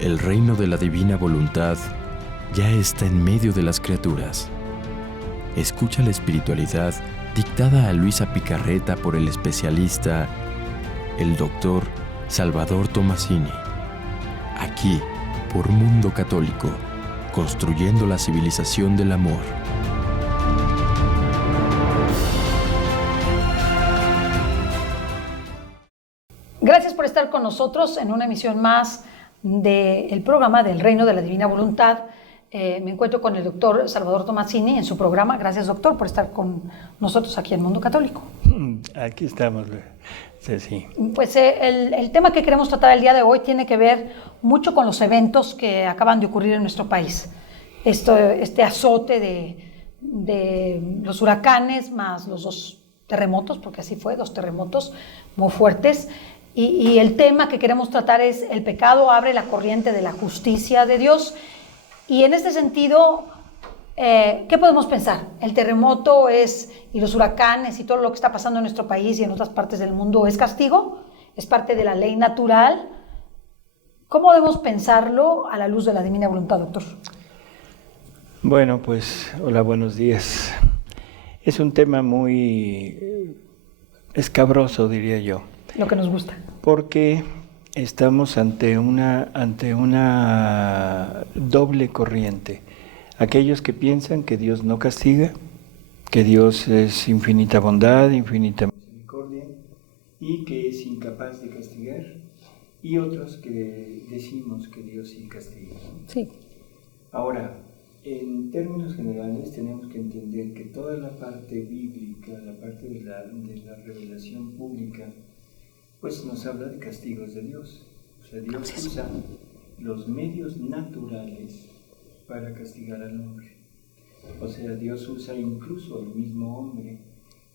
El reino de la divina voluntad ya está en medio de las criaturas. Escucha la espiritualidad dictada a Luisa Picarreta por el especialista, el doctor Salvador Tomasini. Aquí, por Mundo Católico, construyendo la civilización del amor. Gracias por estar con nosotros en una emisión más del programa del Reino de la Divina Voluntad. Me encuentro con el doctor Salvador Tomasini en su programa. Gracias, doctor, por estar con nosotros aquí en Mundo Católico. Aquí estamos, Ceci. Pues el tema que queremos tratar el día de hoy tiene que ver mucho con los eventos que acaban de ocurrir en nuestro país. Este azote de los huracanes más los dos terremotos, porque así fue, 2 terremotos muy fuertes. Y el tema que queremos tratar es: el pecado abre la corriente de la justicia de Dios. Y en este sentido, ¿qué podemos pensar? El terremoto y los huracanes y todo lo que está pasando en nuestro país y en otras partes del mundo, ¿es castigo? ¿Es parte de la ley natural? ¿Cómo debemos pensarlo a la luz de la divina voluntad, doctor? Bueno, pues, hola, buenos días. Es un tema muy escabroso, diría yo. Lo que nos gusta. Porque estamos ante una doble corriente. Aquellos que piensan que Dios no castiga, que Dios es infinita bondad, infinita misericordia, y que es incapaz de castigar, y otros que decimos que Dios sí castiga. Sí. Ahora, en términos generales tenemos que entender que toda la parte bíblica, la parte de la revelación pública, pues nos habla de castigos de Dios. O sea, Dios usa los medios naturales para castigar al hombre. O sea, Dios usa incluso al mismo hombre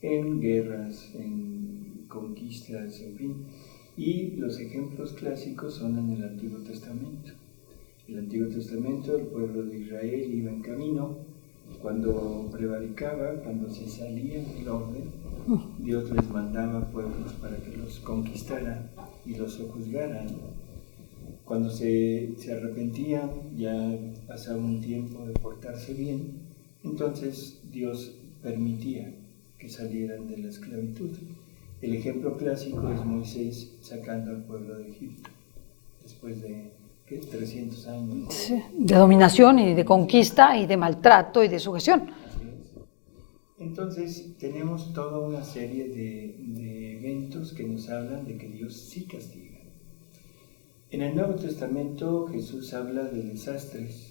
en guerras, en conquistas, en fin. Y los ejemplos clásicos son en el Antiguo Testamento. En el Antiguo Testamento, el pueblo de Israel iba en camino. Cuando prevaricaba, cuando se salía del orden, Dios les mandaba pueblos para que los conquistaran y los sojuzgaran. Cuando se arrepentían, ya pasaba un tiempo de portarse bien, entonces Dios permitía que salieran de la esclavitud. El ejemplo clásico es Moisés sacando al pueblo de Egipto, después de 300 años. Sí, de dominación y de conquista y de maltrato y de sujeción. Entonces tenemos toda una serie de eventos que nos hablan de que Dios sí castiga. En el Nuevo Testamento Jesús habla de desastres,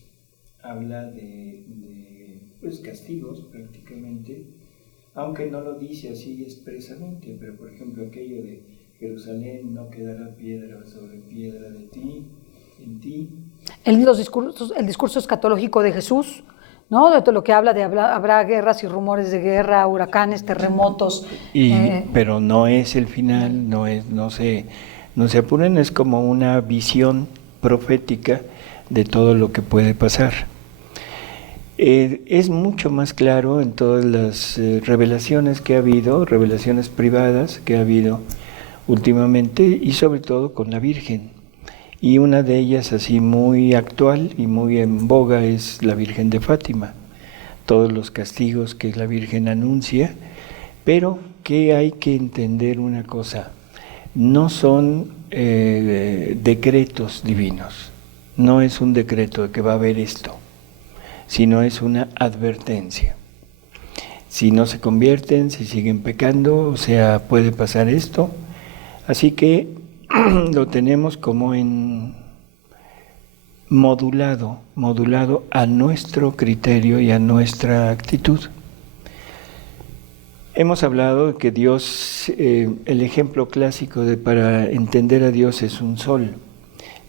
habla de castigos prácticamente, aunque no lo dice así expresamente, pero por ejemplo aquello de Jerusalén no quedará piedra sobre piedra de ti, en ti. El discurso escatológico de Jesús, ¿no? De todo lo que habla de habrá guerras y rumores de guerra, huracanes, terremotos. Pero no es el final, no se apuren, es como una visión profética de todo lo que puede pasar. Es mucho más claro en todas las revelaciones que ha habido, revelaciones privadas que ha habido últimamente, y sobre todo con la Virgen. Y una de ellas así muy actual y muy en boga es la Virgen de Fátima. Todos los castigos que la Virgen anuncia, pero que hay que entender una cosa: no son decretos divinos, no es un decreto de que va a haber esto, sino es una advertencia. Si no se convierten, si siguen pecando, o sea, puede pasar esto. Así que lo tenemos como en modulado a nuestro criterio y a nuestra actitud. Hemos hablado de que Dios, el ejemplo clásico para entender a Dios es un sol.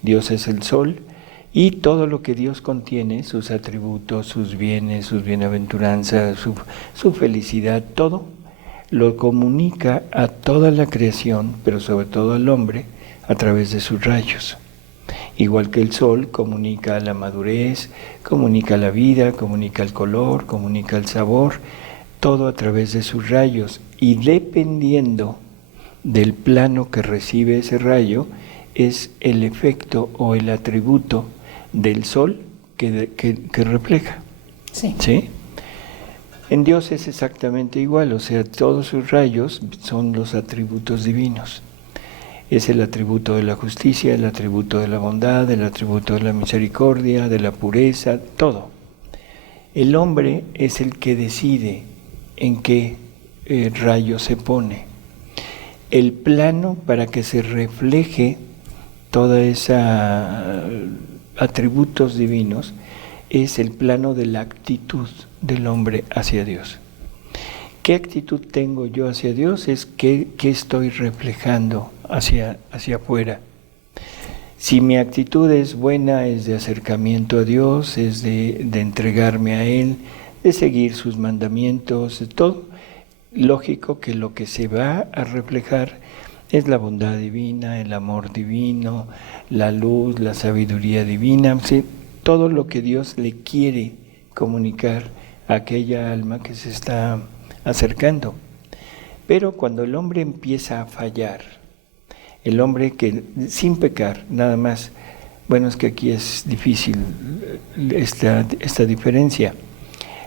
Dios es el sol y todo lo que Dios contiene, sus atributos, sus bienes, sus bienaventuranzas, su felicidad, todo lo comunica a toda la creación, pero sobre todo al hombre, a través de sus rayos. Igual que el sol comunica la madurez, comunica la vida, comunica el color, comunica el sabor, todo a través de sus rayos. Y dependiendo del plano que recibe ese rayo, es el efecto o el atributo del sol que refleja. Sí. ¿Sí? En Dios es exactamente igual, o sea, todos sus rayos son los atributos divinos. Es el atributo de la justicia, el atributo de la bondad, el atributo de la misericordia, de la pureza, todo. El hombre es el que decide en qué rayo se pone. El plano para que se refleje toda esa atributos divinos es el plano de la actitud del hombre hacia Dios. ¿Qué actitud tengo yo hacia Dios? Es qué estoy reflejando hacia afuera. Si mi actitud es buena, es de acercamiento a Dios, es de entregarme a Él, de seguir sus mandamientos, de todo, lógico que lo que se va a reflejar es la bondad divina, el amor divino, la luz, la sabiduría divina, ¿sí? Todo lo que Dios le quiere comunicar a aquella alma que se está acercando. Pero cuando el hombre empieza a fallar, el hombre que sin pecar, nada más, bueno, es que aquí es difícil esta diferencia.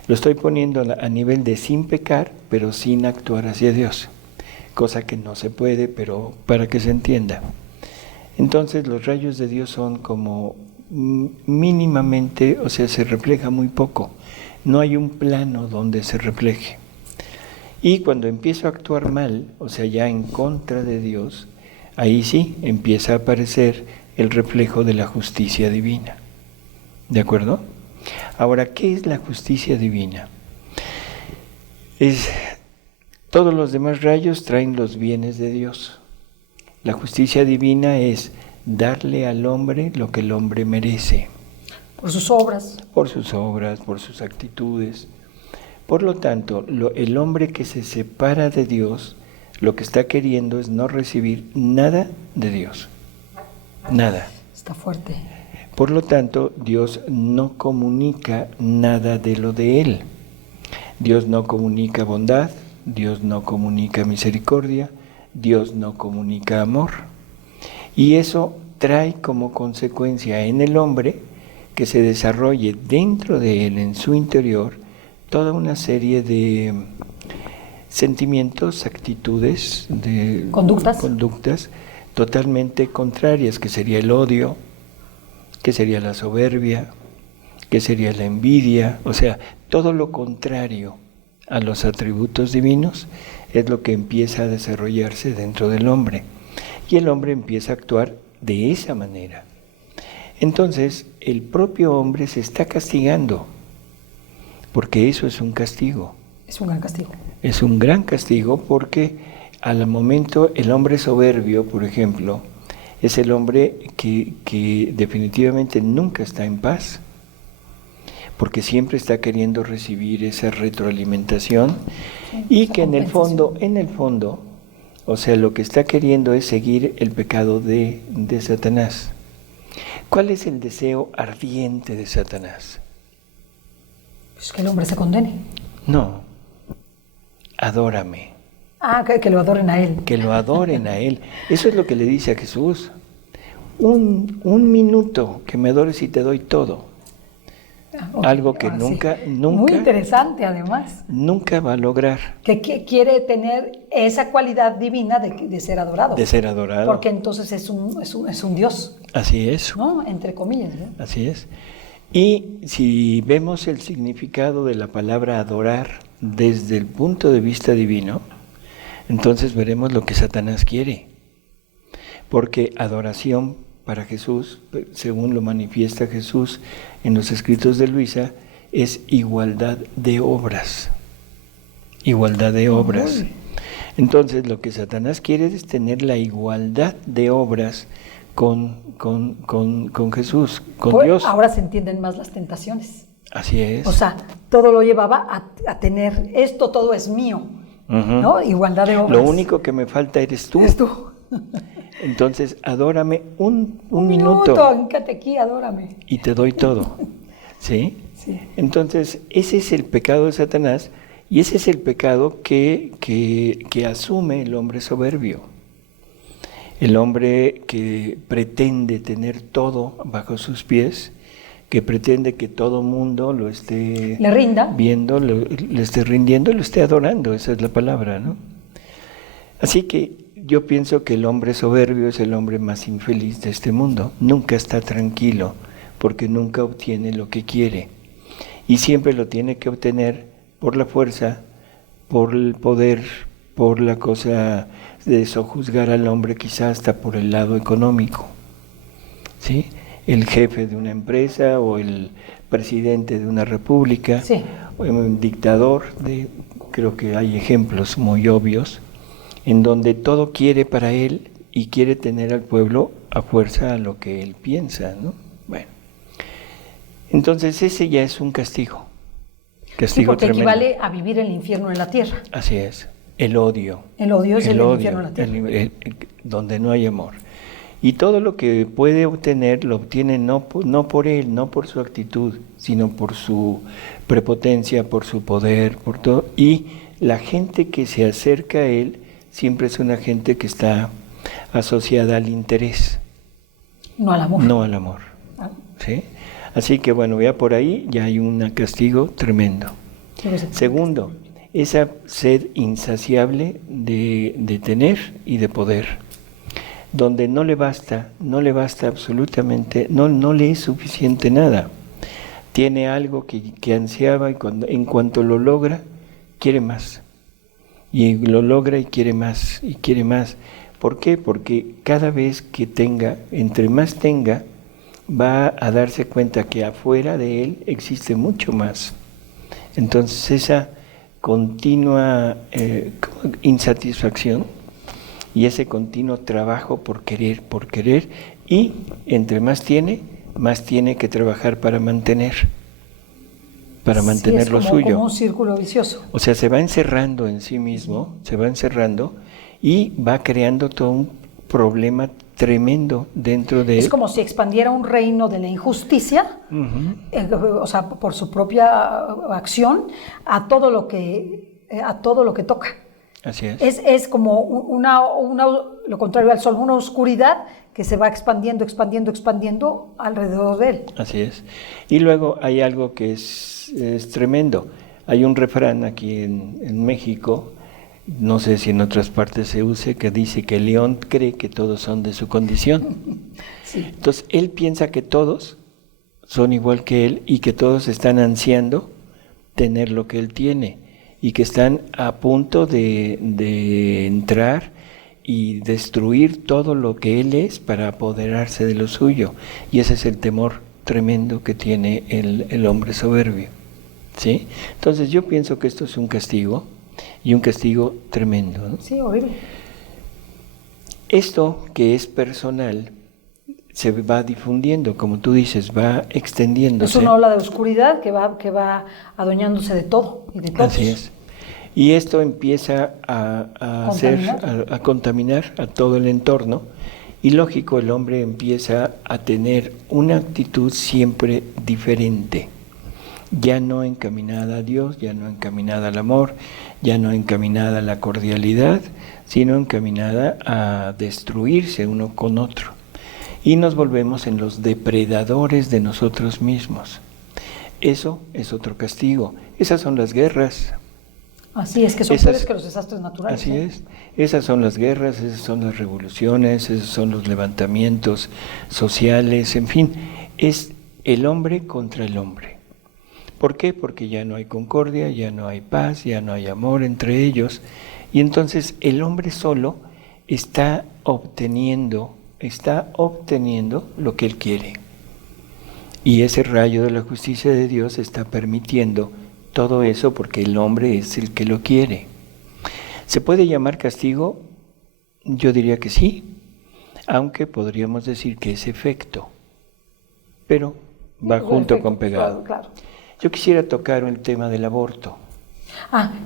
Lo estoy poniendo a nivel de sin pecar, pero sin actuar hacia Dios, cosa que no se puede, pero para que se entienda. Entonces los rayos de Dios son como mínimamente, o sea, se refleja muy poco. No hay un plano donde se refleje. Y cuando empiezo a actuar mal, o sea, ya en contra de Dios, ahí sí empieza a aparecer el reflejo de la justicia divina. ¿De acuerdo? Ahora, ¿qué es la justicia divina? Todos los demás rayos traen los bienes de Dios. La justicia divina es darle al hombre lo que el hombre merece. Por sus obras. Por sus obras, por sus actitudes. Por lo tanto, el hombre que se separa de Dios, lo que está queriendo es no recibir nada de Dios. Nada. Está fuerte. Por lo tanto, Dios no comunica nada de lo de Él. Dios no comunica bondad, Dios no comunica misericordia, Dios no comunica amor. Y eso trae como consecuencia en el hombre que se desarrolle dentro de él, en su interior, toda una serie de sentimientos, actitudes, de conductas totalmente contrarias, que sería el odio, que sería la soberbia, que sería la envidia, o sea, todo lo contrario a los atributos divinos es lo que empieza a desarrollarse dentro del hombre. Y el hombre empieza a actuar de esa manera. Entonces, el propio hombre se está castigando, porque eso es un castigo. Es un gran castigo. Es un gran castigo porque al momento el hombre soberbio, por ejemplo, es el hombre que definitivamente nunca está en paz, porque siempre está queriendo recibir esa retroalimentación y que en el fondo, o sea, lo que está queriendo es seguir el pecado de Satanás. ¿Cuál es el deseo ardiente de Satanás? Pues que el hombre se condene. No, adórame. Ah, que lo adoren a Él. Que lo adoren a Él. Eso es lo que le dice a Jesús. Un minuto que me adores y te doy todo. Okay. Algo que nunca... Muy interesante, además. Nunca va a lograr. Que quiere tener esa cualidad divina de ser adorado. De ser adorado. Porque entonces es un Dios. Así es. ¿No? Entre comillas, ¿no? Así es. Y si vemos el significado de la palabra adorar desde el punto de vista divino, entonces veremos lo que Satanás quiere. Porque adoración para Jesús, según lo manifiesta Jesús en los escritos de Luisa, es igualdad de obras. Igualdad de obras. Entonces, lo que Satanás quiere es tener la igualdad de obras con Jesús, con Dios. Ahora se entienden más las tentaciones. Así es. O sea, todo lo llevaba a tener esto, todo es mío. ¿No? Igualdad de obras. Lo único que me falta eres tú. Eres tú. Entonces, adórame un minuto. Híncate aquí, adórame. Y te doy todo. ¿Sí? Sí. Entonces, ese es el pecado de Satanás y ese es el pecado que asume el hombre soberbio. El hombre que pretende tener todo bajo sus pies, que pretende que todo mundo lo esté le rinda, viendo, le esté rindiendo, lo esté adorando, esa es la palabra, ¿no? Así que yo pienso que el hombre soberbio es el hombre más infeliz de este mundo. Nunca está tranquilo, porque nunca obtiene lo que quiere. Y siempre lo tiene que obtener por la fuerza, por el poder, por la cosa de sojuzgar al hombre, quizás hasta por el lado económico, ¿sí? El jefe de una empresa o el presidente de una república, sí, o un dictador, creo que hay ejemplos muy obvios, en donde todo quiere para él y quiere tener al pueblo a fuerza a lo que él piensa, ¿no? Bueno, entonces ese ya es un castigo. Castigo porque tremendo. equivale a vivir el infierno en la tierra. Así es, el odio. El odio es el infierno en la tierra. Donde no hay amor. Y todo lo que puede obtener, lo obtiene no por él, no por su actitud, sino por su prepotencia, por su poder, por todo. Y la gente que se acerca a él siempre es una gente que está asociada al interés. No al amor. No al amor. Ah. ¿Sí? Así que bueno, ya por ahí ya hay un castigo tremendo. Segundo, esa sed insaciable de tener y de poder, donde no le basta absolutamente, no le es suficiente nada. Tiene algo que ansiaba y en cuanto lo logra, quiere más. Y lo logra y quiere más, y quiere más. ¿Por qué? Porque cada vez que tenga, entre más tenga, va a darse cuenta que afuera de él existe mucho más. Entonces esa continua insatisfacción y ese continuo trabajo por querer, y entre más tiene que trabajar para mantener lo suyo. Como un círculo vicioso. O sea, se va encerrando en sí mismo, y va creando todo un problema tremendo dentro de él. Es como si expandiera un reino de la injusticia, o sea, por su propia acción, a todo lo que toca. Así es. Es como lo contrario al sol, una oscuridad que se va expandiendo alrededor de él. Así es. Y luego hay algo que es tremendo. Hay un refrán aquí en México, no sé si en otras partes se use, que dice que el león cree que todos son de su condición. Sí. Entonces, él piensa que todos son igual que él y que todos están ansiando tener lo que él tiene y que están a punto de entrar y destruir todo lo que él es para apoderarse de lo suyo. Y ese es el temor tremendo que tiene el hombre soberbio, ¿sí? Entonces, yo pienso que esto es un castigo. Y un castigo tremendo, ¿no? Sí, horrible. Esto que es personal se va difundiendo, como tú dices, va extendiéndose. Es una ola de oscuridad que va adueñándose de todo y de todos. Así es. Y esto empieza a contaminar a todo el entorno. Y lógico, el hombre empieza a tener una actitud siempre diferente. Ya no encaminada a Dios, ya no encaminada al amor, ya no encaminada a la cordialidad, sino encaminada a destruirse uno con otro. Y nos volvemos en los depredadores de nosotros mismos. Eso es otro castigo. Esas son las guerras. Así es, que son peores que los desastres naturales. Así es. Esas son las guerras, esas son las revoluciones, esos son los levantamientos sociales, en fin, es el hombre contra el hombre. ¿Por qué? Porque ya no hay concordia, ya no hay paz, ya no hay amor entre ellos. Y entonces el hombre solo está obteniendo lo que él quiere. Y ese rayo de la justicia de Dios está permitiendo todo eso porque el hombre es el que lo quiere. ¿Se puede llamar castigo? Yo diría que sí, aunque podríamos decir que es efecto, pero va junto con pegado. Claro. Yo quisiera tocar el tema del aborto.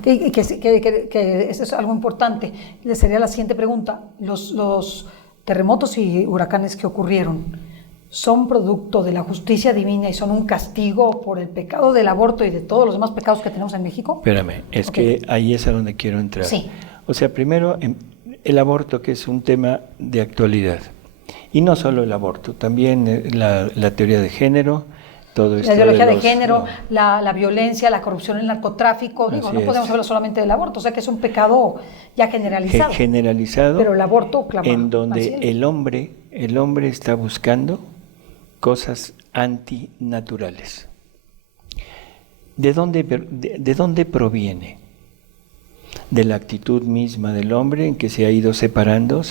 Que eso es algo importante. Le sería la siguiente pregunta. ¿Los terremotos y huracanes que ocurrieron son producto de la justicia divina y son un castigo por el pecado del aborto y de todos los demás pecados que tenemos en México? Espérame, que ahí es a donde quiero entrar. Sí. O sea, primero el aborto, que es un tema de actualidad. Y no solo el aborto, también la teoría de género, todo esto. La ideología de género, la violencia, la corrupción, el narcotráfico. Digo, no podemos hablar solamente del aborto, o sea que es un pecado ya generalizado. Generalizado. Pero el aborto, claro. En donde el hombre está buscando cosas antinaturales. ¿De dónde proviene? De la actitud misma del hombre en que se ha ido separando,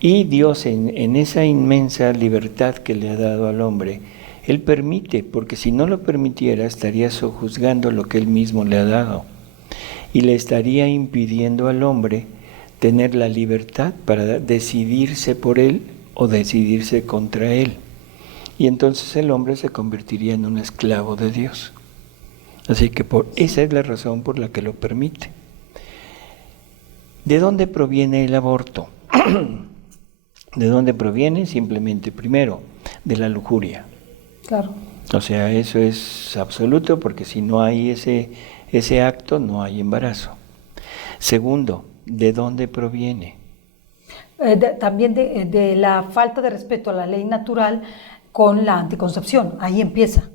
y Dios en esa inmensa libertad que le ha dado al hombre, Él permite, porque si no lo permitiera estaría sojuzgando lo que Él mismo le ha dado y le estaría impidiendo al hombre tener la libertad para decidirse por Él o decidirse contra Él. Y entonces el hombre se convertiría en un esclavo de Dios. Así que esa es la razón por la que lo permite. ¿De dónde proviene el aborto? ¿De dónde proviene? Simplemente, primero, de la lujuria. Claro. O sea, eso es absoluto, porque si no hay ese acto, no hay embarazo. Segundo, ¿de dónde proviene? También de la falta de respeto a la ley natural con la anticoncepción. Ahí empieza.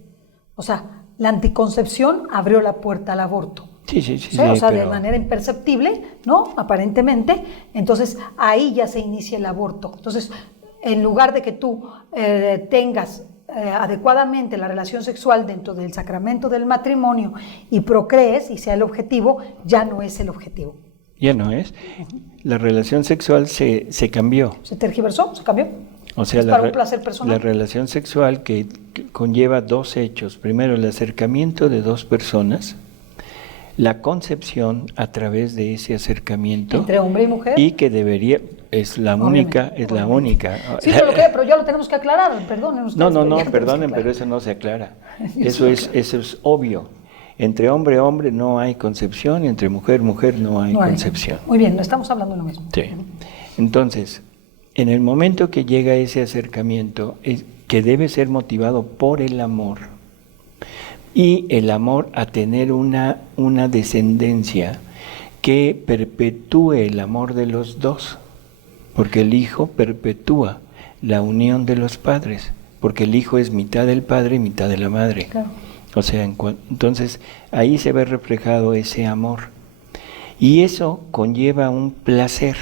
O sea, la anticoncepción abrió la puerta al aborto. Sí, o sea, de manera imperceptible, ¿no? Aparentemente. Entonces, ahí ya se inicia el aborto. Entonces, en lugar de que tú tengas adecuadamente la relación sexual dentro del sacramento del matrimonio y procrees y sea el objetivo, ya no es el objetivo. Ya no es. La relación sexual se cambió. Se tergiversó, se cambió. O sea, para un placer personal. La relación sexual que conlleva dos hechos. Primero, el acercamiento de dos personas, la concepción a través de ese acercamiento. Entre hombre y mujer. Y que debería, es la única. Sí, pero ya lo tenemos que aclarar, perdonen ustedes. No, perdonen, pero eso no se aclara. Eso es obvio. Entre hombre y hombre no hay concepción, y entre mujer y mujer no hay concepción. Muy bien, no estamos hablando de lo mismo. Sí. Entonces, en el momento que llega ese acercamiento, que debe ser motivado por el amor, y el amor a tener una descendencia que perpetúe el amor de los dos, porque el hijo perpetúa la unión de los padres, porque el hijo es mitad del padre y mitad de la madre. Claro. O sea, entonces ahí se ve reflejado ese amor. Y eso conlleva un placer,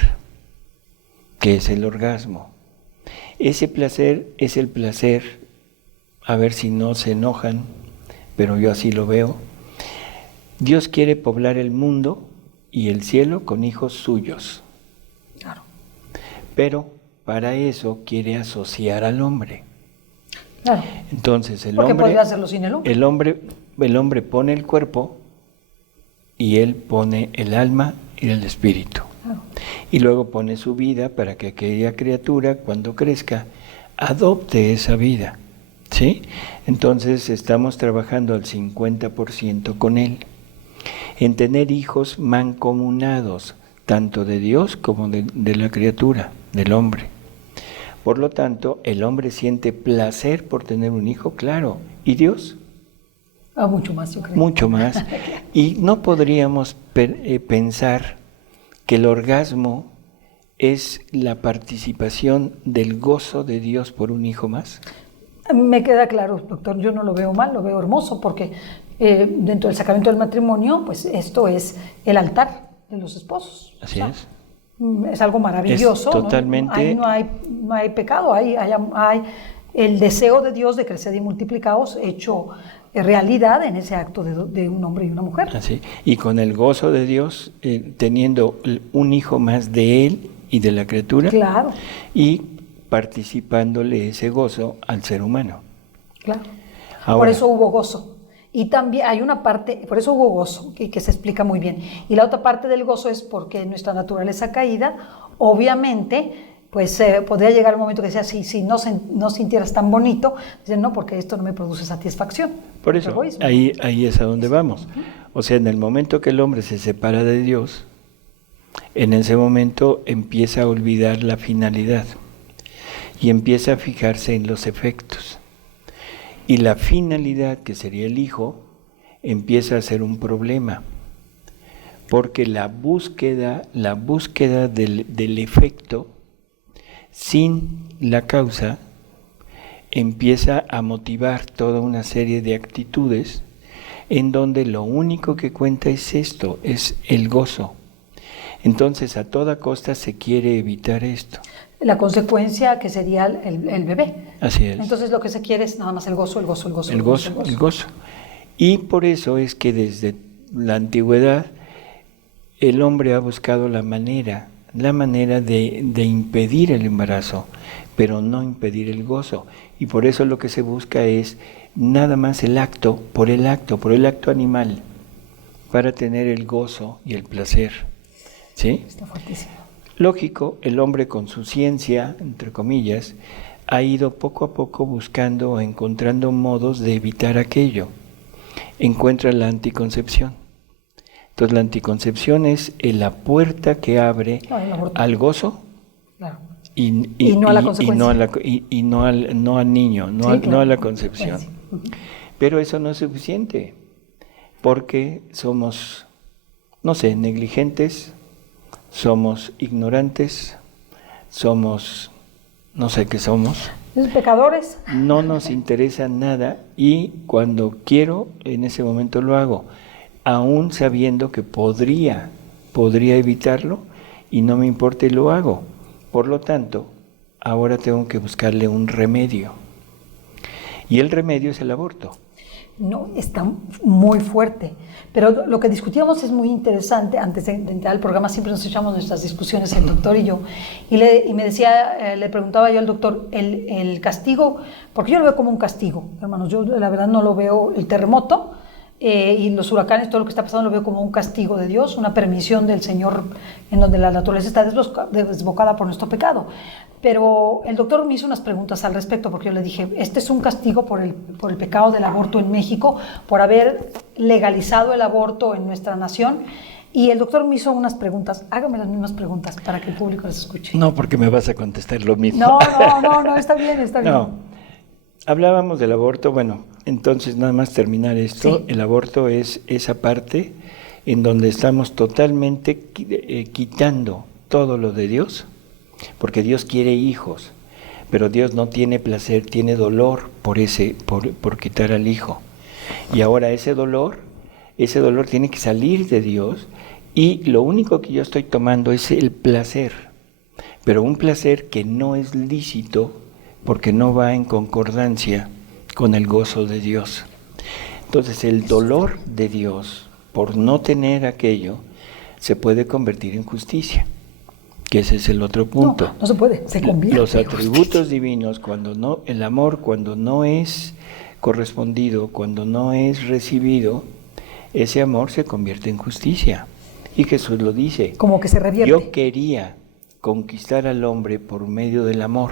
que es el orgasmo. Ese placer es el placer, a ver si no se enojan, pero yo así lo veo. Dios quiere poblar el mundo y el cielo con hijos suyos. Claro. Pero para eso quiere asociar al hombre. Claro. Entonces porque podría hacerlo sin el hombre. El hombre pone el cuerpo y él pone el alma y el espíritu. Claro. Y luego pone su vida para que aquella criatura, cuando crezca, adopte esa vida. ¿Sí? Entonces estamos trabajando al 50% con él, en tener hijos mancomunados, tanto de Dios como de la criatura, del hombre. Por lo tanto, el hombre siente placer por tener un hijo, claro, ¿y Dios? Mucho más, yo creo. Mucho más. Y no podríamos pensar que el orgasmo es la participación del gozo de Dios por un hijo más. Me queda claro, doctor, yo no lo veo mal, lo veo hermoso, porque dentro del sacramento del matrimonio, pues esto es el altar de los esposos. Así es. Es algo maravilloso. Es totalmente. Ahí no hay pecado, hay el deseo de Dios de crecer y multiplicados hecho realidad en ese acto de un hombre y una mujer. Así. Y con el gozo de Dios, teniendo un hijo más de él y de la criatura. Claro. Y participándole ese gozo al ser humano. Claro. Ahora, por eso hubo gozo. Y también hay una parte, por eso hubo gozo, que se explica muy bien. Y la otra parte del gozo es porque nuestra naturaleza caída, obviamente, pues podría llegar un momento que decía, si no sintieras tan bonito, dicen, no, porque esto no me produce satisfacción. Por eso, ahí es a donde vamos. O sea, en el momento que el hombre se separa de Dios, en ese momento empieza a olvidar la finalidad y empieza a fijarse en los efectos. Y la finalidad, que sería el hijo, empieza a ser un problema. porque la búsqueda del efecto sin la causa empieza a motivar toda una serie de actitudes en donde lo único que cuenta es esto, es el gozo. Entonces a toda costa se quiere evitar esto. La consecuencia que sería el bebé. Así es. Entonces lo que se quiere es nada más el gozo. El gozo. Y por eso es que desde la antigüedad el hombre ha buscado la manera de impedir el embarazo, pero no impedir el gozo. Y por eso lo que se busca es nada más el acto por el acto animal, para tener el gozo y el placer. ¿Sí? Está fuertísimo. Lógico, el hombre con su ciencia, entre comillas, ha ido poco a poco buscando o encontrando modos de evitar aquello. Encuentra la anticoncepción. Entonces la anticoncepción es la puerta que abre al gozo, claro. y no a la consecuencia. no al niño, no a la concepción. Sí. Pero eso no es suficiente, porque somos, negligentes, somos ignorantes, somos, no sé qué somos. ¿Los pecadores? No nos interesa nada y cuando quiero, en ese momento lo hago, aún sabiendo que podría evitarlo y no me importa y lo hago. Por lo tanto, ahora tengo que buscarle un remedio. Y el remedio es el aborto. No, está muy fuerte. Pero lo que discutíamos es muy interesante. Antes de entrar al programa siempre nos echamos nuestras discusiones, el doctor y yo. Y me decía, le preguntaba yo al doctor, el castigo, porque yo lo veo como un castigo, hermanos. Yo la verdad no lo veo, el terremoto y los huracanes, todo lo que está pasando lo veo como un castigo de Dios, una permisión del Señor en donde la naturaleza está desbocada por nuestro pecado. Pero el doctor me hizo unas preguntas al respecto, porque yo le dije, este es un castigo por el pecado del aborto en México, por haber legalizado el aborto en nuestra nación. Y el doctor me hizo unas preguntas, hágame las mismas preguntas para que el público las escuche. No, porque me vas a contestar lo mismo. No, está bien. No, hablábamos del aborto, bueno, entonces nada más terminar esto, sí. El aborto es esa parte en donde estamos totalmente quitando todo lo de Dios, porque Dios quiere hijos, pero Dios no tiene placer, tiene dolor por quitar al hijo. Y ahora ese dolor tiene que salir de Dios y lo único que yo estoy tomando es el placer, pero un placer que no es lícito porque no va en concordancia con el gozo de Dios. Entonces el dolor de Dios por no tener aquello se puede convertir en justicia. Que ese es el otro punto. No se puede, se convierte. Los atributos divinos, el amor cuando no es correspondido, cuando no es recibido, ese amor se convierte en justicia. Y Jesús lo dice. Como que se revierte. Yo quería conquistar al hombre por medio del amor,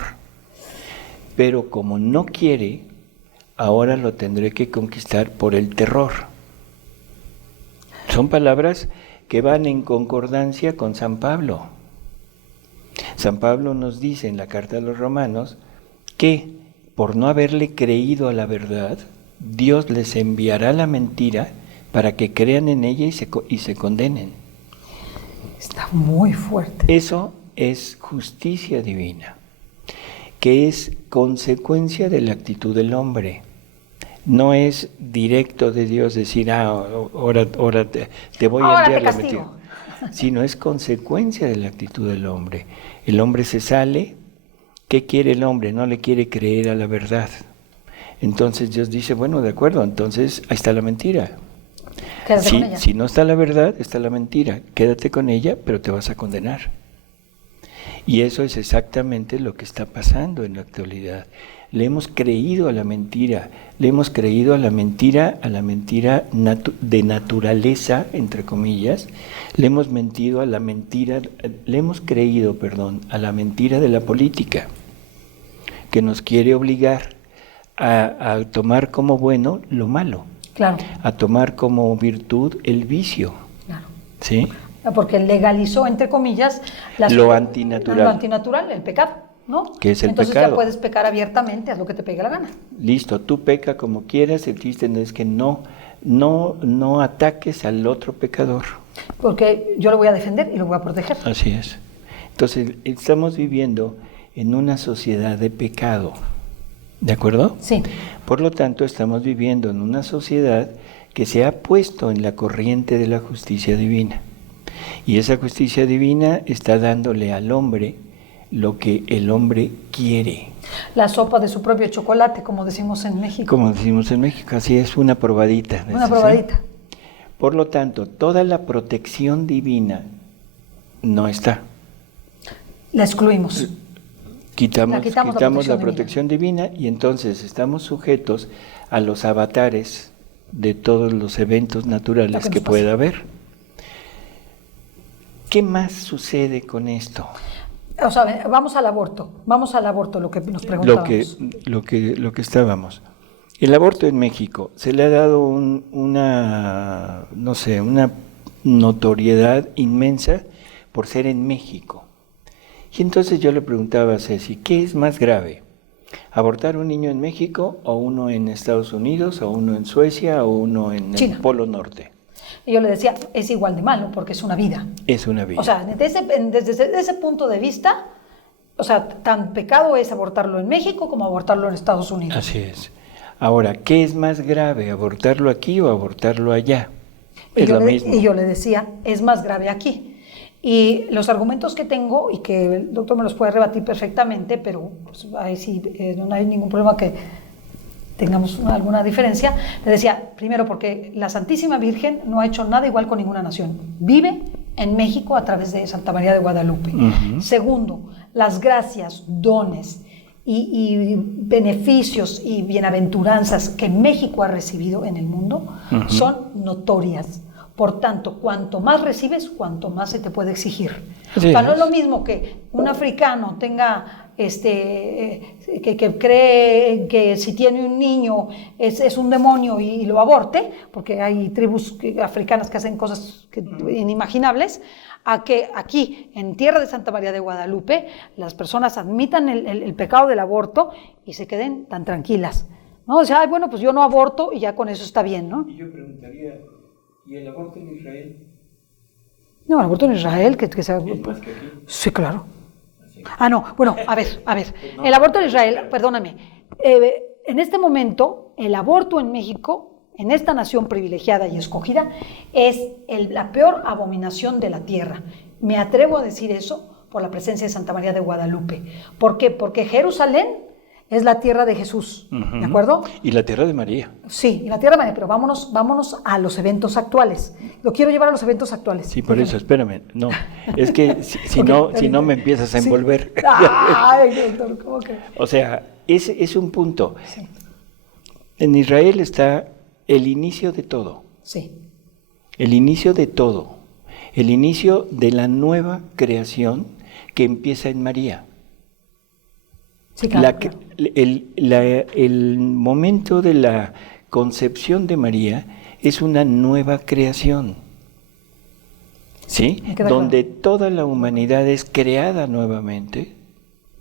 pero como no quiere, ahora lo tendré que conquistar por el terror. Son palabras que van en concordancia con San Pablo. San Pablo nos dice en la carta a los Romanos que por no haberle creído a la verdad, Dios les enviará la mentira para que crean en ella y se condenen. Está muy fuerte. Eso es justicia divina, que es consecuencia de la actitud del hombre. No es directo de Dios decir, ahora te voy a enviar la mentira, sino es consecuencia de la actitud del hombre. El hombre se sale, ¿qué quiere el hombre? No le quiere creer a la verdad. Entonces Dios dice, bueno, de acuerdo, entonces ahí está la mentira. Si no está la verdad, está la mentira. Quédate con ella, pero te vas a condenar. Y eso es exactamente lo que está pasando en la actualidad. Le hemos creído a la mentira, de naturaleza, entre comillas, le hemos creído a la mentira de la política, que nos quiere obligar a tomar como bueno lo malo, claro, a tomar como virtud el vicio, claro, ¿sí? Porque legalizó, entre comillas, lo antinatural, el pecado, ¿no? Que es el Entonces pecado. Ya puedes pecar abiertamente, haz lo que te pegue la gana. Listo, tú peca como quieras, el chiste es que no ataques al otro pecador. Porque yo lo voy a defender y lo voy a proteger. Así es. Entonces, estamos viviendo en una sociedad de pecado, ¿de acuerdo? Sí. Por lo tanto, estamos viviendo en una sociedad que se ha puesto en la corriente de la justicia divina. Y esa justicia divina está dándole al hombre lo que el hombre quiere. La sopa de su propio chocolate, como decimos en México. Como decimos en México, así es, una probadita. Una probadita. Por lo tanto, toda la protección divina no está. La excluimos. Quitamos la protección divina y entonces estamos sujetos a los avatares de todos los eventos naturales que pueda haber. ¿Qué más sucede con esto? O sea, vamos al aborto, lo que nos preguntábamos. Lo que estábamos. El aborto en México se le ha dado una notoriedad inmensa por ser en México. Y entonces yo le preguntaba a Ceci, ¿qué es más grave? ¿Abortar un niño en México o uno en Estados Unidos o uno en Suecia o uno en China. El Polo Norte? Y yo le decía, es igual de malo porque es una vida. Es una vida. O sea, desde ese punto de vista, o sea, tan pecado es abortarlo en México como abortarlo en Estados Unidos. Así es. Ahora, ¿qué es más grave, abortarlo aquí o abortarlo allá? Es lo mismo. Y yo le decía, es más grave aquí. Y los argumentos que tengo, y que el doctor me los puede rebatir perfectamente, pero pues, ahí sí no hay ningún problema que tengamos alguna diferencia, le decía, primero porque la Santísima Virgen no ha hecho nada igual con ninguna nación. Vive en México a través de Santa María de Guadalupe. Uh-huh. Segundo, las gracias, dones y beneficios y bienaventuranzas que México ha recibido en el mundo uh-huh. son notorias. Por tanto, cuanto más recibes, cuanto más se te puede exigir. Sí, o sea, no es lo mismo que un africano tenga, que cree que si tiene un niño es un demonio y lo aborte, porque hay tribus africanas que hacen cosas inimaginables, a que aquí, en tierra de Santa María de Guadalupe, las personas admitan el pecado del aborto y se queden tan tranquilas, ¿no? O sea, bueno, pues yo no aborto y ya con eso está bien, ¿no? Y yo preguntaría, ¿y el aborto en Israel? No, el aborto en Israel, que se... ¿Es más que aquí? Sí, claro. Ah, no, bueno, a ver, el aborto en Israel, perdóname, en este momento, el aborto en México, en esta nación privilegiada y escogida, es la peor abominación de la tierra. Me atrevo a decir eso por la presencia de Santa María de Guadalupe. ¿Por qué? Porque Jerusalén es la tierra de Jesús, uh-huh. ¿De acuerdo? Y la tierra de María. Sí, y la tierra de María, pero vámonos a los eventos actuales. Lo quiero llevar a los eventos actuales. Sí, por eso, espérame. No, es que si no me empiezas a envolver. Sí. Ay, doctor, ¿cómo que? O sea, ese es un punto. Sí. En Israel está el inicio de todo. Sí. El inicio de todo. El inicio de la nueva creación que empieza en María. Sí, claro, el momento de la concepción de María es una nueva creación, ¿sí? Donde toda la humanidad es creada nuevamente,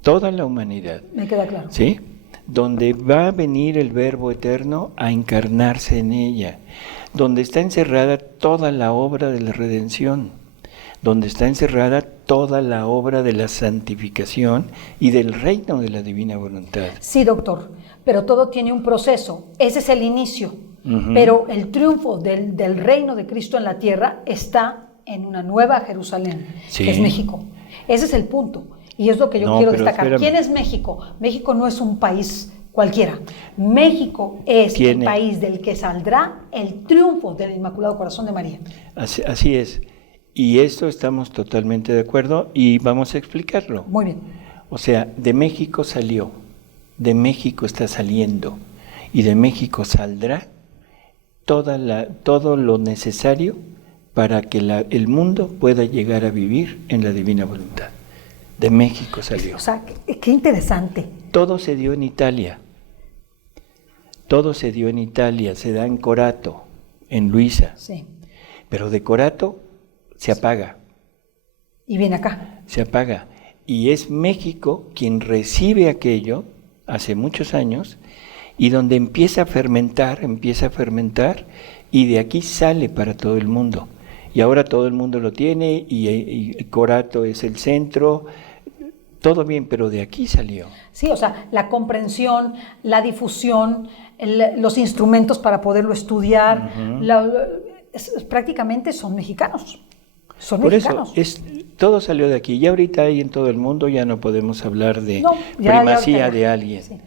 toda la humanidad. Me queda claro. ¿Sí? Donde va a venir el Verbo Eterno a encarnarse en ella, donde está encerrada toda la obra de la redención, donde está encerrada toda la obra de la santificación y del reino de la divina voluntad. Sí, doctor, pero todo tiene un proceso, ese es el inicio, uh-huh. Pero el triunfo del reino de Cristo en la tierra está en una nueva Jerusalén, sí. Que es México. Ese es el punto, y es lo que yo quiero destacar. Espérame. ¿Quién es México? México no es un país cualquiera. México es el país del que saldrá el triunfo del Inmaculado Corazón de María. Así es. Y esto estamos totalmente de acuerdo y vamos a explicarlo. Muy bien. O sea, de México salió, de México está saliendo y de México saldrá todo lo necesario para que el mundo pueda llegar a vivir en la divina voluntad. De México salió. O sea, qué interesante. Todo se dio en Italia. Todo se dio en Italia, se da en Corato, en Luisa. Sí. Pero de Corato se apaga. Y viene acá. Se apaga. Y es México quien recibe aquello hace muchos años y donde empieza a fermentar y de aquí sale para todo el mundo. y ahora todo el mundo lo tiene y Corato es el centro, todo bien, pero de aquí salió. Sí, o sea, la comprensión, la difusión, los instrumentos para poderlo estudiar, prácticamente son mexicanos. Son Por mexicanos. eso, todo salió de aquí. Ya ahorita hay en todo el mundo, ya no podemos hablar de ya primacía de alguien. Sí.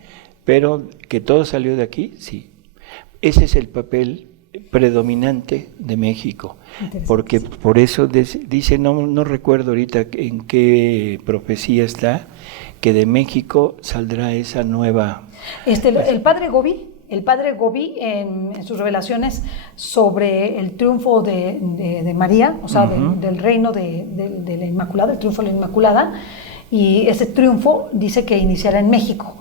Pero que todo salió de aquí, sí. Ese es el papel predominante de México. Porque por eso dice, no recuerdo ahorita en qué profecía está, que de México saldrá esa nueva... El padre Gobi en sus revelaciones sobre el triunfo de María, o sea, del reino de la Inmaculada, el triunfo de la Inmaculada, y ese triunfo dice que iniciará en México.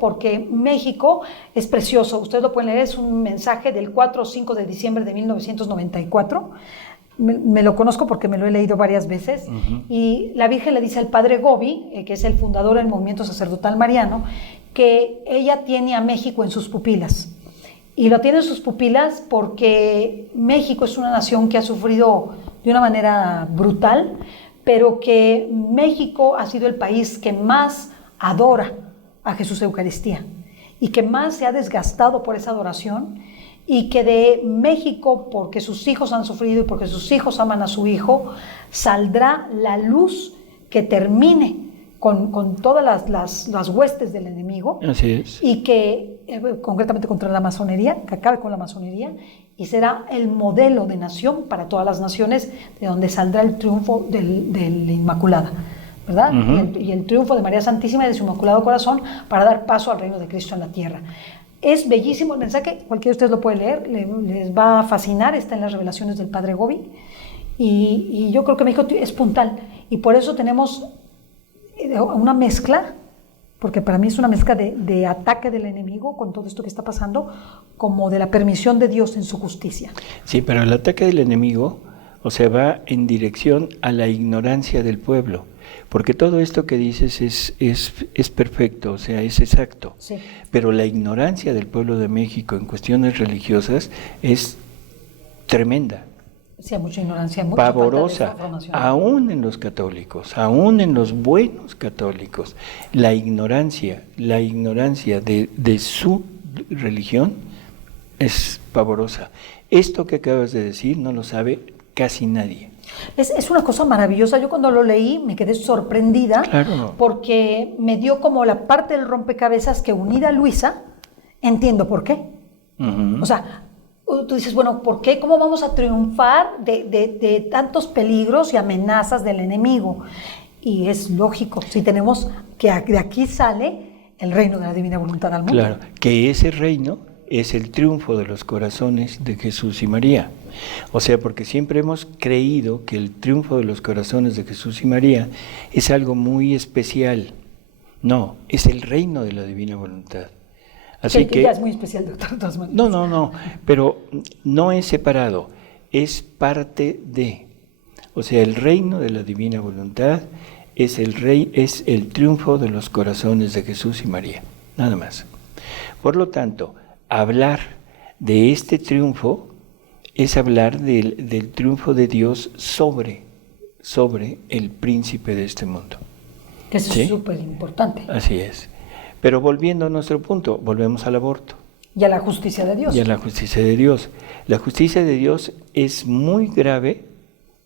Porque México es precioso. Ustedes lo pueden leer, es un mensaje del 4 o 5 de diciembre de 1994. Me lo conozco porque me lo he leído varias veces. Y la Virgen le dice al padre Gobi, que es el fundador del movimiento sacerdotal mariano, que ella tiene a México en sus pupilas. Y lo tiene en sus pupilas porque México es una nación que ha sufrido de una manera brutal, pero que México ha sido el país que más adora a Jesús Eucaristía y que más se ha desgastado por esa adoración, y que de México, porque sus hijos han sufrido y porque sus hijos aman a su hijo, saldrá la luz que termine con todas las huestes del enemigo. Así es. Y que concretamente contra la masonería, que acabe con la masonería, y será el modelo de nación para todas las naciones, de donde saldrá el triunfo de la Inmaculada, ¿verdad? Y el triunfo de María Santísima y de su Inmaculado Corazón para dar paso al reino de Cristo en la tierra. Es bellísimo el mensaje, cualquiera de ustedes lo puede leer, les va a fascinar, está en las revelaciones del padre Gobi, y yo creo que México es puntal, y por eso tenemos una mezcla, porque para mí es una mezcla de ataque del enemigo con todo esto que está pasando, como de la permisión de Dios en su justicia. Sí, pero el ataque del enemigo, o sea, va en dirección a la ignorancia del pueblo. Porque todo esto que dices es perfecto, o sea, es exacto. Sí. Pero la ignorancia del pueblo de México en cuestiones religiosas es tremenda. Sí, hay mucha ignorancia, mucha pavorosa, aún en los católicos, aún en los buenos católicos. La ignorancia de su religión es pavorosa. Esto que acabas de decir no lo sabe casi nadie. Es una cosa maravillosa. Yo cuando lo leí me quedé sorprendida, claro, porque me dio como la parte del rompecabezas que, unida a Luisa, entiendo por qué. O sea, tú dices, bueno, ¿por qué? ¿Cómo vamos a triunfar de tantos peligros y amenazas del enemigo? Y es lógico, si tenemos que de aquí sale el reino de la divina voluntad al mundo. Claro, que ese reino es el triunfo de los corazones de Jesús y María. O sea, porque siempre hemos creído que el triunfo de los corazones de Jesús y María es algo muy especial. No, es el reino de la divina voluntad. Así que ya es muy especial, doctor, de todas maneras. No, pero no es separado, es parte de. O sea, el reino de la divina voluntad es el triunfo de los corazones de Jesús y María, nada más. Por lo tanto, hablar de este triunfo es hablar del triunfo de Dios sobre el príncipe de este mundo. Eso ¿sí? Es súper importante. Así es. Pero volviendo a nuestro punto, volvemos al aborto. Y a la justicia de Dios. Y a la justicia de Dios. La justicia de Dios es muy grave,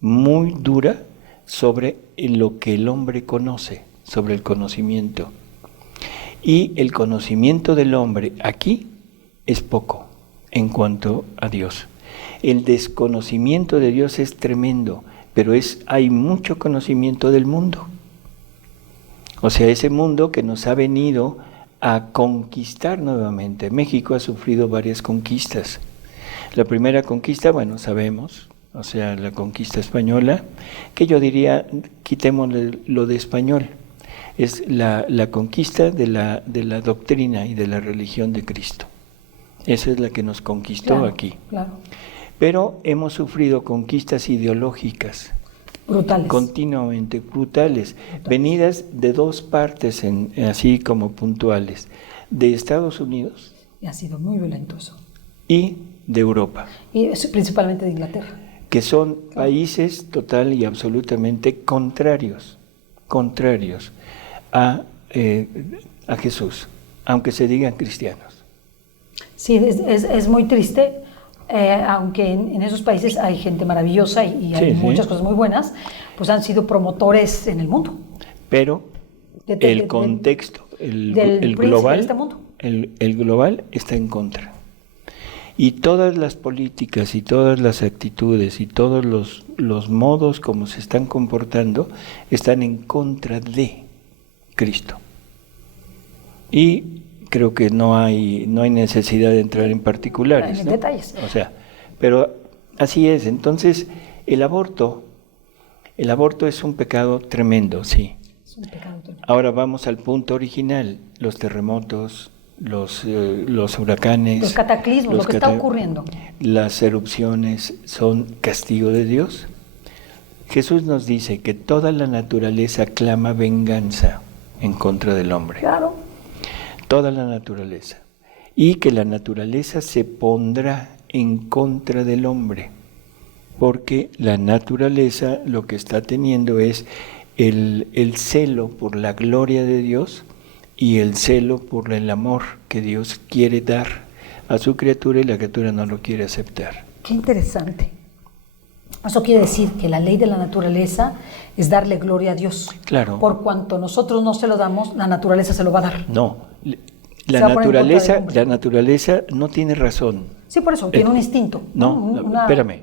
muy dura sobre lo que el hombre conoce, sobre el conocimiento. Y el conocimiento del hombre aquí es poco en cuanto a Dios. El desconocimiento de Dios es tremendo, pero hay mucho conocimiento del mundo. O sea, ese mundo que nos ha venido a conquistar nuevamente. México ha sufrido varias conquistas. La primera conquista, bueno, sabemos, o sea, la conquista española, que yo diría, quitémosle lo de español, es la conquista de la doctrina y de la religión de Cristo. Esa es la que nos conquistó aquí. Claro. Pero hemos sufrido conquistas ideológicas. Brutales. Continuamente, brutales, venidas de dos partes, así como puntuales, de Estados Unidos. Y ha sido muy violento eso. Y de Europa, Y principalmente de Inglaterra. que son países total y absolutamente contrarios a Jesús, aunque se digan cristianos. Sí, es muy triste, aunque en esos países hay gente maravillosa y hay muchas cosas muy buenas, pues han sido promotores en el mundo. Pero el contexto, el global, de este mundo. el global está en contra. Y todas las políticas y todas las actitudes y todos los modos como se están comportando están en contra de Cristo. Y creo que no hay necesidad de entrar en particulares, En ¿no? detalles. O sea, pero así es. Entonces, el aborto es un pecado tremendo, sí. Es un pecado tremendo. Ahora vamos al punto original, los terremotos, los huracanes, Los cataclismos, lo que está ocurriendo. las erupciones son castigo de Dios. Jesús nos dice que toda la naturaleza clama venganza en contra del hombre. Claro. Toda la naturaleza. Y que la naturaleza se pondrá en contra del hombre, porque la naturaleza lo que está teniendo es el celo por la gloria de Dios y el celo por el amor que Dios quiere dar a su criatura y la criatura no lo quiere aceptar. Qué interesante. Eso quiere decir que la ley de la naturaleza es darle gloria a Dios. Claro. Por cuanto nosotros no se lo damos, la naturaleza se lo va a dar. No, Se va a poner en contra del hombre. la naturaleza no tiene razón. Sí, por eso, tiene un instinto. No, espérame.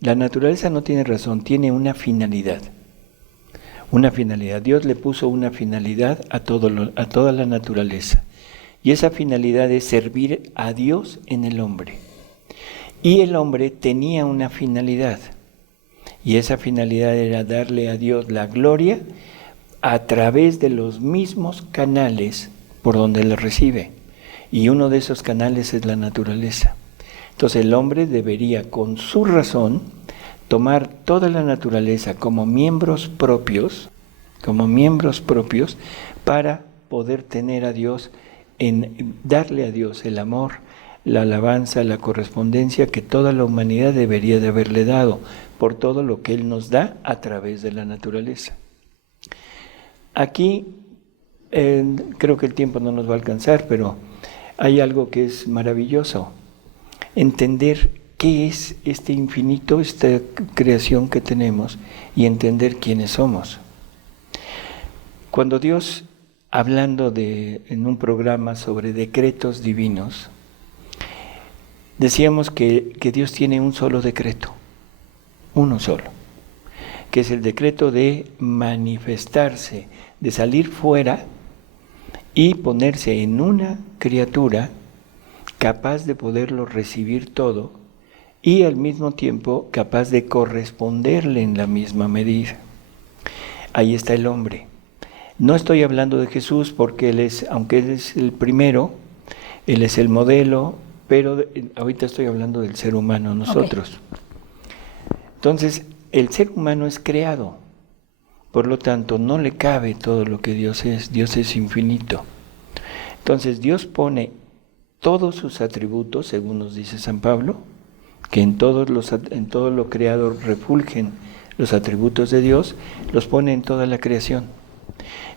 La naturaleza no tiene razón, tiene una finalidad. Una finalidad. Dios le puso una finalidad a toda la naturaleza. Y esa finalidad es servir a Dios en el hombre. Y el hombre tenía una finalidad. Y esa finalidad era darle a Dios la gloria a través de los mismos canales por donde la recibe. Y uno de esos canales es la naturaleza. Entonces el hombre debería, con su razón, tomar toda la naturaleza como miembros propios para poder tener a Dios, darle a Dios el amor, la alabanza, la correspondencia que toda la humanidad debería de haberle dado por todo lo que Él nos da a través de la naturaleza. Aquí creo que el tiempo no nos va a alcanzar, pero hay algo que es maravilloso, entender qué es este infinito, esta creación que tenemos y entender quiénes somos. Cuando Dios, hablando en un programa sobre decretos divinos, decíamos que Dios tiene un solo decreto, uno solo, que es el decreto de manifestarse, de salir fuera y ponerse en una criatura capaz de poderlo recibir todo y al mismo tiempo capaz de corresponderle en la misma medida. Ahí está el hombre. No estoy hablando de Jesús porque aunque Él es el primero, Él es el modelo, pero ahorita estoy hablando del ser humano, nosotros. Okay. Entonces, el ser humano es creado, por lo tanto, no le cabe todo lo que Dios es infinito. Entonces, Dios pone todos sus atributos, según nos dice San Pablo, que en todo lo creado refulgen los atributos de Dios, los pone en toda la creación.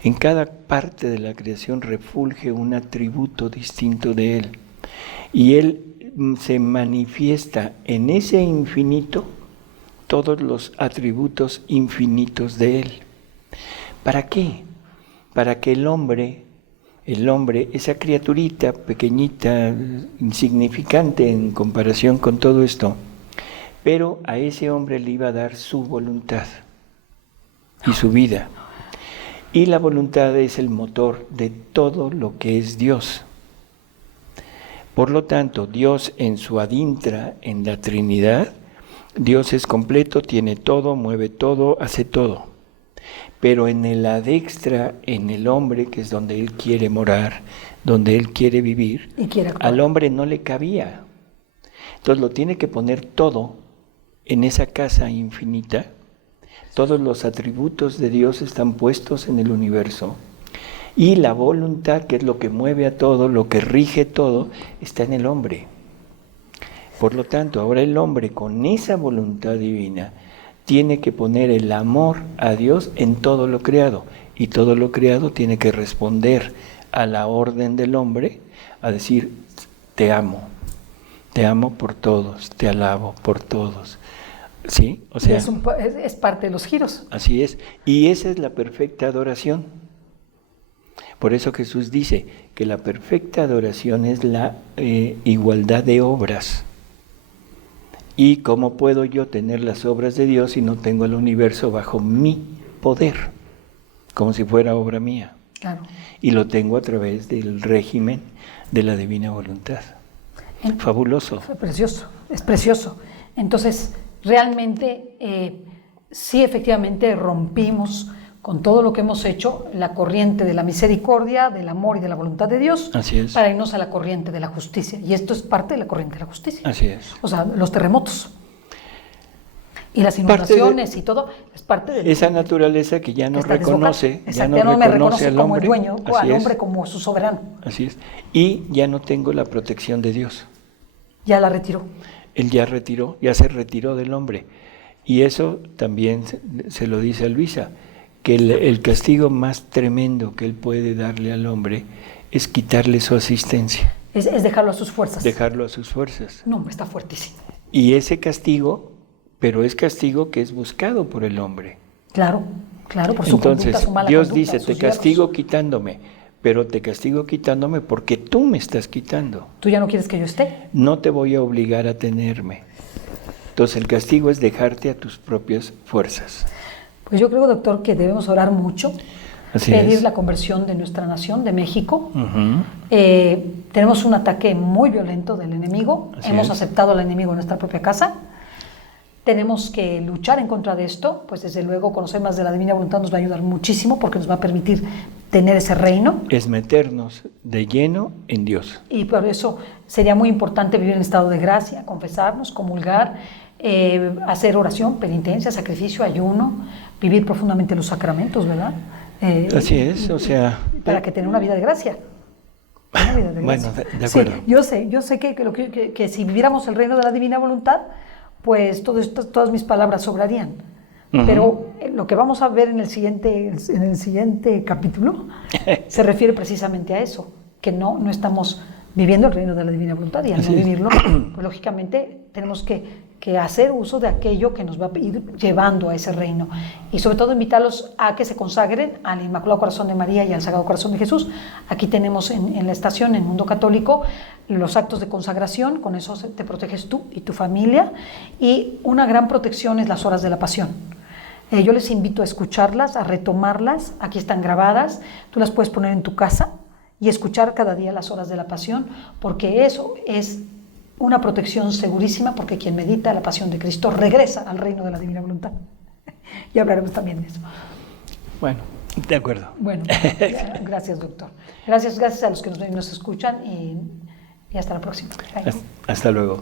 En cada parte de la creación refulge un atributo distinto de Él. Y Él se manifiesta en ese infinito todos los atributos infinitos de Él. ¿Para qué? Para que el hombre, esa criaturita pequeñita, insignificante en comparación con todo esto, pero a ese hombre le iba a dar su voluntad y su vida. Y la voluntad es el motor de todo lo que es Dios. Por lo tanto, Dios en su adintra, en la Trinidad, Dios es completo, tiene todo, mueve todo, hace todo. Pero en el adextra, en el hombre, que es donde Él quiere morar, donde Él quiere vivir, al hombre no le cabía. Entonces lo tiene que poner todo en esa casa infinita. Todos los atributos de Dios están puestos en el universo. Y la voluntad, que es lo que mueve a todo, lo que rige todo, está en el hombre. Por lo tanto, ahora el hombre con esa voluntad divina tiene que poner el amor a Dios en todo lo creado, y todo lo creado tiene que responder a la orden del hombre, a decir, te amo por todos, te alabo por todos. ¿Sí? O sea, es parte de los giros. así es. Y esa es la perfecta adoración. Por eso Jesús dice que la perfecta adoración es la igualdad de obras. ¿Y cómo puedo yo tener las obras de Dios si no tengo el universo bajo mi poder? Como si fuera obra mía. Claro. Y lo tengo a través del régimen de la divina voluntad. Fabuloso. Es precioso. Entonces, realmente, sí, efectivamente, rompimos con todo lo que hemos hecho la corriente de la misericordia, del amor y de la voluntad de Dios. Así es. Para irnos a la corriente de la justicia. Y esto es parte de la corriente de la justicia. Así es. O sea, los terremotos y las inundaciones y todo es parte de esa naturaleza que ya no reconoce, ya no me reconoce al como hombre, el dueño o al hombre es, como su soberano. Así es. Y ya no tengo la protección de Dios. Ya la retiró. Él ya se retiró del hombre. Y eso también se lo dice a Luisa, que el castigo más tremendo que él puede darle al hombre es quitarle su asistencia. Es dejarlo a sus fuerzas. Dejarlo a sus fuerzas. No, hombre, está fuertísimo. Y ese castigo, pero es castigo que es buscado por el hombre. Claro, por su conducta, su mala Dios conducta, dice, te castigo quitándome, pero te castigo quitándome porque tú me estás quitando. ¿Tú ya no quieres que yo esté? No te voy a obligar a tenerme. Entonces el castigo es dejarte a tus propias fuerzas. Pues yo creo, doctor, que debemos orar mucho, pedir es. la conversión de nuestra nación, de México. Uh-huh. Tenemos un ataque muy violento del enemigo. Hemos aceptado al enemigo en nuestra propia casa. Tenemos que luchar en contra de esto, pues desde luego conocer más de la divina voluntad nos va a ayudar muchísimo porque nos va a permitir tener ese reino. Es meternos de lleno en Dios. Y por eso sería muy importante vivir en estado de gracia, confesarnos, comulgar, hacer oración, penitencia, sacrificio, ayuno, vivir profundamente los sacramentos, ¿verdad? Así es, o sea... Para que tenga una vida de gracia. Una vida de gracia. Bueno, de acuerdo. Sí, yo sé que si viviéramos el reino de la divina voluntad, pues todas mis palabras sobrarían. Uh-huh. Pero lo que vamos a ver en el siguiente capítulo se refiere precisamente a eso, que no estamos viviendo el reino de la divina voluntad, y al no vivirlo, pues lógicamente tenemos que hacer uso de aquello que nos va a ir llevando a ese reino, y sobre todo invitarlos a que se consagren al Inmaculado Corazón de María y al Sagrado Corazón de Jesús. Aquí tenemos en la estación, en Mundo Católico, los actos de consagración, con eso te proteges tú y tu familia, y una gran protección es las horas de la pasión. Yo les invito a escucharlas, a retomarlas, aquí están grabadas, tú las puedes poner en tu casa y escuchar cada día las horas de la pasión, porque eso es una protección segurísima, porque quien medita la pasión de Cristo regresa al reino de la divina voluntad. Y hablaremos también de eso. Bueno, de acuerdo. Bueno, gracias, doctor. Gracias a los que nos escuchan, y hasta la próxima. Hasta luego.